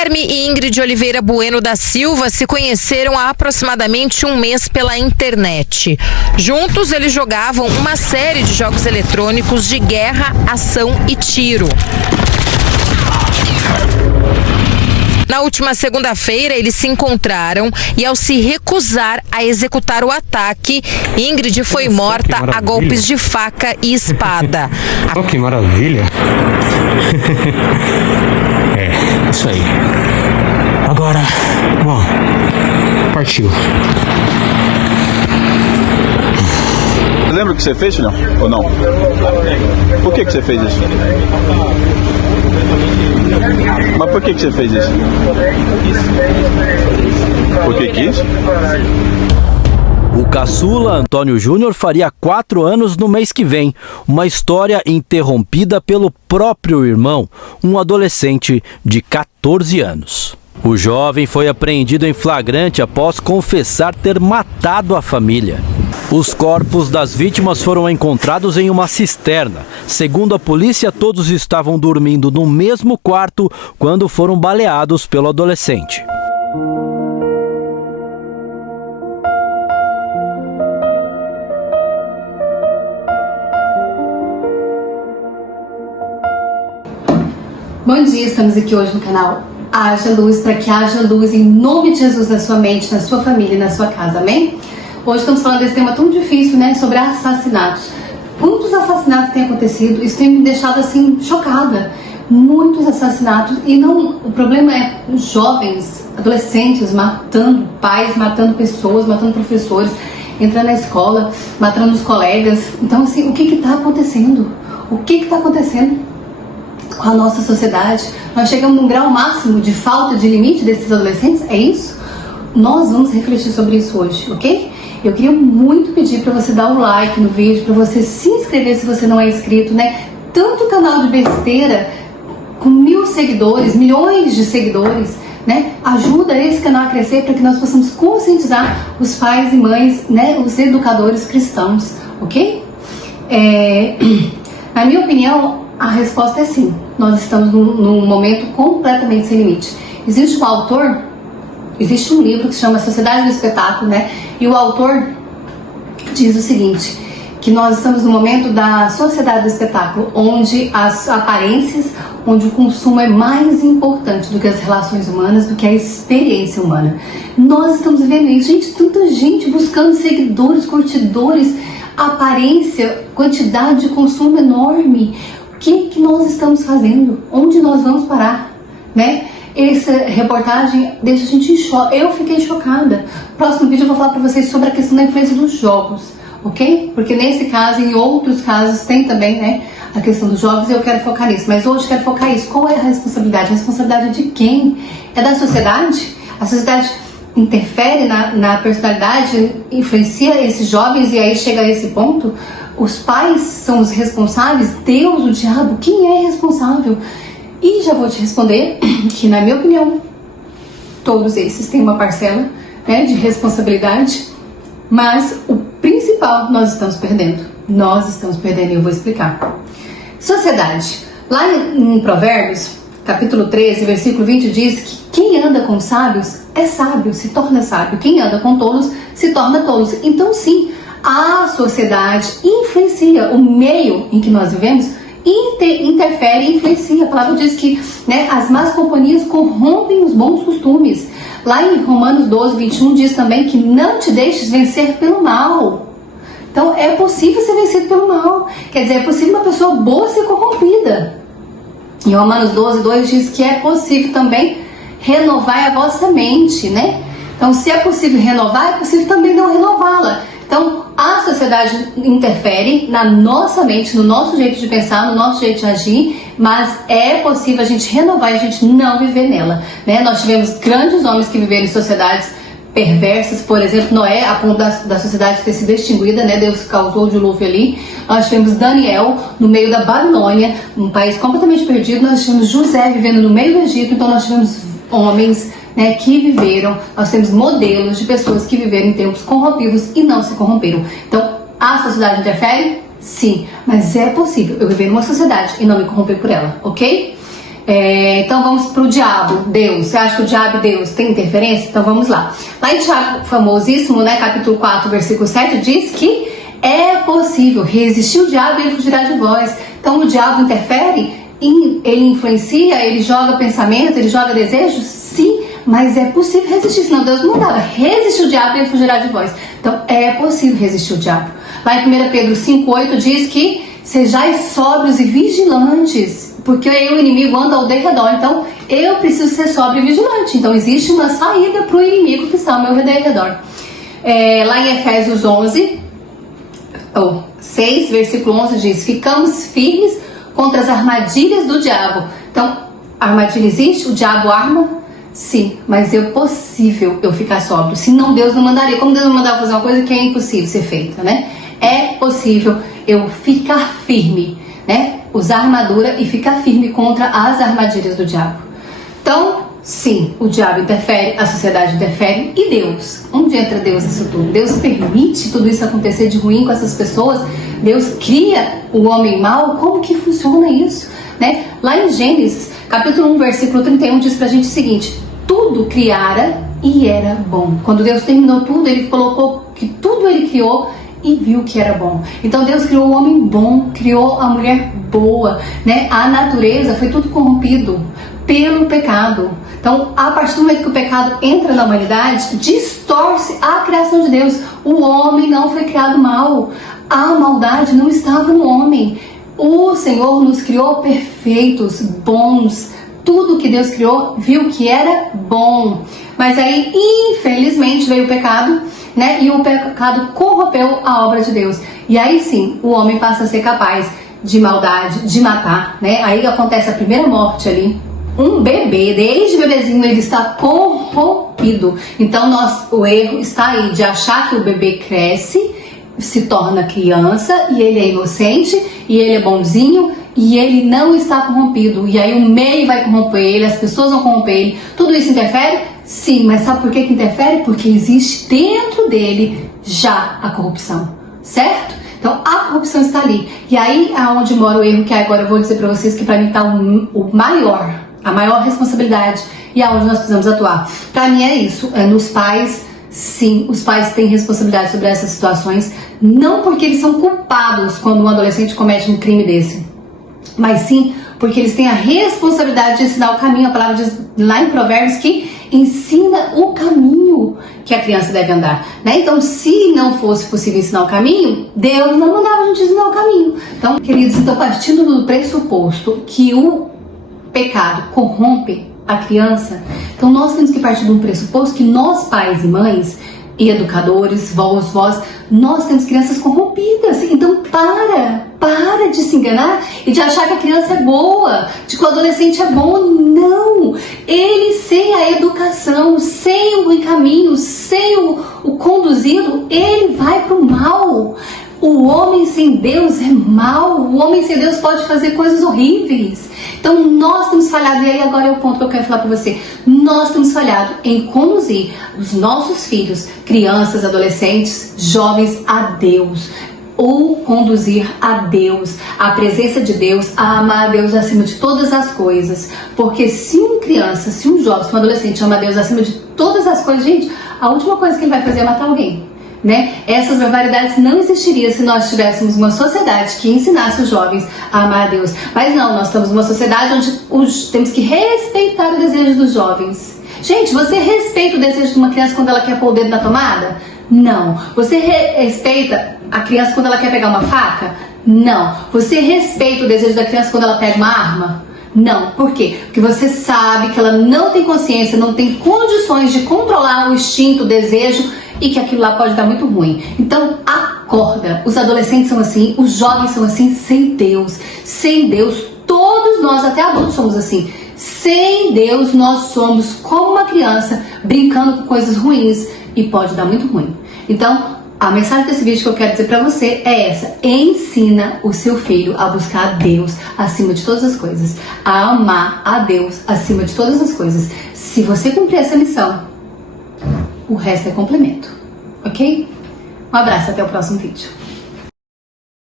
Guilherme e Ingrid Oliveira Bueno da Silva se conheceram há aproximadamente um mês pela internet. Juntos, eles jogavam uma série de jogos eletrônicos de guerra, ação e tiro. Na última segunda-feira, eles se encontraram e, ao se recusar a executar o ataque, Ingrid foi morta a golpes de faca e espada. Oh, que maravilha! É, isso aí. Agora, bom, partiu. Você lembra o que você fez, filhão? Ou não? Por que você fez isso? Mas por que você fez isso? Porque quis? O caçula Antônio Júnior faria 4 anos no mês que vem. Uma história interrompida pelo próprio irmão, um adolescente de 14 anos. O jovem foi apreendido em flagrante após confessar ter matado a família. Os corpos das vítimas foram encontrados em uma cisterna. Segundo a polícia, todos estavam dormindo no mesmo quarto quando foram baleados pelo adolescente. Bom dia, estamos aqui hoje no canal Haja Luz, para que haja luz em nome de Jesus na sua mente, na sua família e na sua casa, amém? Hoje estamos falando desse tema tão difícil, né, sobre assassinatos. Quantos assassinatos têm acontecido? Isso tem me deixado assim chocada. Muitos assassinatos, e não, o problema é jovens, adolescentes matando pais, matando pessoas, matando professores, entrando na escola, matando os colegas. Então assim, o que está acontecendo? O que está acontecendo com a nossa sociedade? Nós chegamos num grau máximo de falta de limite desses adolescentes? É isso? Nós vamos refletir sobre isso hoje, ok? Eu queria muito pedir para você dar o like no vídeo, para você se inscrever se você não é inscrito, né? Tanto canal de besteira, com 1000 seguidores, milhões de seguidores, né? Ajuda esse canal a crescer para que nós possamos conscientizar os pais e mães, né? Os educadores cristãos, ok? Na minha opinião, a resposta é sim. Nós estamos num momento completamente sem limite. Existe um autor, existe um livro que se chama Sociedade do Espetáculo, né? E o autor diz o seguinte, que nós estamos no momento da sociedade do espetáculo, onde as aparências, onde o consumo é mais importante do que as relações humanas, do que a experiência humana. Nós estamos vivendo isso, gente, tanta gente buscando seguidores, curtidores, aparência, quantidade de consumo enorme. O que nós estamos fazendo? Onde nós vamos parar, né? Essa reportagem deixa a gente em choque. Eu fiquei chocada. No próximo vídeo eu vou falar para vocês sobre a questão da influência dos jogos, ok? Porque nesse caso e em outros casos tem também, né, a questão dos jogos, e eu quero focar nisso. Mas hoje eu quero focar nisso. Qual é a responsabilidade? A responsabilidade de quem? É da sociedade? A sociedade interfere na personalidade, influencia esses jovens e aí chega a esse ponto? Os pais são os responsáveis? Deus, o diabo? Quem é responsável? E já vou te responder que, na minha opinião, todos esses têm uma parcela, né, de responsabilidade, mas o principal nós estamos perdendo. Nós estamos perdendo e eu vou explicar. Sociedade. Lá em Provérbios, capítulo 13, versículo 20, diz que quem anda com sábios é sábio, se torna sábio. Quem anda com tolos se torna tolos. Então, sim, a sociedade influencia o meio em que nós vivemos, interfere e influencia. A palavra diz que, né, as más companhias corrompem os bons costumes. Lá em Romanos 12, 21 diz também que não te deixes vencer pelo mal. Então é possível ser vencido pelo mal. Quer dizer, é possível uma pessoa boa ser corrompida. Em Romanos 12, 2 diz que é possível também renovar a vossa mente, né? Então se é possível renovar, é possível também não renová-la. Então, a sociedade interfere na nossa mente, no nosso jeito de pensar, no nosso jeito de agir, mas é possível a gente renovar e a gente não viver nela, né? Nós tivemos grandes homens que viveram em sociedades perversas, por exemplo, Noé, a ponto da sociedade ter sido extinguida, né? Deus causou o dilúvio ali. Nós tivemos Daniel no meio da Babilônia, um país completamente perdido. Nós tivemos José vivendo no meio do Egito, então nós tivemos homens, né, que viveram, nós temos modelos de pessoas que viveram em tempos corrompidos e não se corromperam. Então, a sociedade interfere? Sim, mas é possível eu viver numa sociedade e não me corromper por ela, ok? Então vamos para o diabo, Deus. Você acha que o diabo e Deus têm interferência? Então vamos lá. Lá em Tiago, famosíssimo, né, capítulo 4, versículo 7, diz que é possível resistir o diabo e ele fugirá de vós. Então o diabo interfere, ele influencia, ele joga pensamento, ele joga desejos? Sim, mas é possível resistir, senão Deus não mandava. Resistir o diabo e ele fugirá de vós. Então é possível resistir o diabo. Lá em 1 Pedro 5,8 diz que sejais sóbrios e vigilantes, porque o inimigo anda ao derredor. Então eu preciso ser sóbrio e vigilante. Então existe uma saída para o inimigo que está ao meu redor. Lá em Efésios 6, versículo 11 diz: ficamos firmes contra as armadilhas do diabo. Então, a armadilha existe? O diabo arma? Sim, mas é possível eu ficar sóbrio. Senão Deus não mandaria. Como Deus não mandava fazer uma coisa que é impossível ser feita, né? É possível eu ficar firme, né? Usar armadura e ficar firme contra as armadilhas do diabo. Então, sim, o diabo interfere, a sociedade interfere, e Deus? Onde entra Deus nisso tudo? Deus permite tudo isso acontecer de ruim com essas pessoas? Deus cria o homem mau? Como que funciona isso? Né? Lá em Gênesis, capítulo 1, versículo 31, diz pra gente o seguinte: tudo criara e era bom. Quando Deus terminou tudo, ele colocou que tudo ele criou e viu que era bom. Então Deus criou o homem bom, criou a mulher boa, né? A natureza foi tudo corrompido pelo pecado. Então, a partir do momento que o pecado entra na humanidade, distorce a criação de Deus. O homem não foi criado mal. A maldade não estava no homem. O Senhor nos criou perfeitos, bons. Tudo que Deus criou, viu que era bom. Mas aí, infelizmente, veio o pecado, né? E o pecado corrompeu a obra de Deus. E aí sim, o homem passa a ser capaz de maldade, de matar, né? Aí acontece a primeira morte ali. Um bebê, desde bebezinho, ele está corrompido. Então o erro está aí de achar que o bebê cresce, se torna criança e ele é inocente e ele é bonzinho e ele não está corrompido. E aí o meio vai corromper ele, as pessoas vão corromper ele. Tudo isso interfere? Sim, mas sabe por que interfere? Porque existe dentro dele já a corrupção, certo? Então a corrupção está ali. E aí é onde mora o erro, que agora eu vou dizer para vocês que para mim está a maior responsabilidade e aonde nós precisamos atuar. Para mim é isso, é nos pais. Sim, os pais têm responsabilidade sobre essas situações, não porque eles são culpados quando um adolescente comete um crime desse, mas sim porque eles têm a responsabilidade de ensinar o caminho. A palavra diz lá em Provérbios que ensina o caminho que a criança deve andar, né? Então, se não fosse possível ensinar o caminho, Deus não mandava a gente ensinar o caminho. Então, queridos, estou partindo do pressuposto que o pecado corrompe a criança. Então nós temos que partir de um pressuposto que nós, pais e mães e educadores, vós, nós temos crianças corrompidas. Então para de se enganar e de achar que a criança é boa, de que o adolescente é bom. Não! Ele, sem a educação, sem o caminho, sem o conduzido, ele vai para o mal. O homem sem Deus é mau. O homem sem Deus pode fazer coisas horríveis. Então nós temos falhado, e aí agora é o ponto que eu quero falar para você. Nós temos falhado em conduzir os nossos filhos, crianças, adolescentes, jovens a Deus. Ou conduzir a Deus, a presença de Deus, a amar a Deus acima de todas as coisas. Porque se uma criança, se um jovem, se um adolescente ama a Deus acima de todas as coisas, gente, a última coisa que ele vai fazer é matar alguém, né? Essas barbaridades não existiriam se nós tivéssemos uma sociedade que ensinasse os jovens a amar a Deus. Mas não, nós estamos numa sociedade onde temos que respeitar o desejo dos jovens. Gente, você respeita o desejo de uma criança quando ela quer pôr o dedo na tomada? Não. Você respeita a criança quando ela quer pegar uma faca? Não. Você respeita o desejo da criança quando ela pega uma arma? Não. Por quê? Porque você sabe que ela não tem consciência, não tem condições de controlar o instinto, o desejo, e que aquilo lá pode dar muito ruim. Então acorda. Os adolescentes são assim, os jovens são assim, sem Deus. Sem Deus, todos nós, até adultos, somos assim. Sem Deus, nós somos como uma criança brincando com coisas ruins e pode dar muito ruim. Então, a mensagem desse vídeo que eu quero dizer pra você é essa: ensina o seu filho a buscar a Deus acima de todas as coisas, a amar a Deus acima de todas as coisas. Se você cumprir essa missão, o resto é complemento, ok? Um abraço, até o próximo vídeo.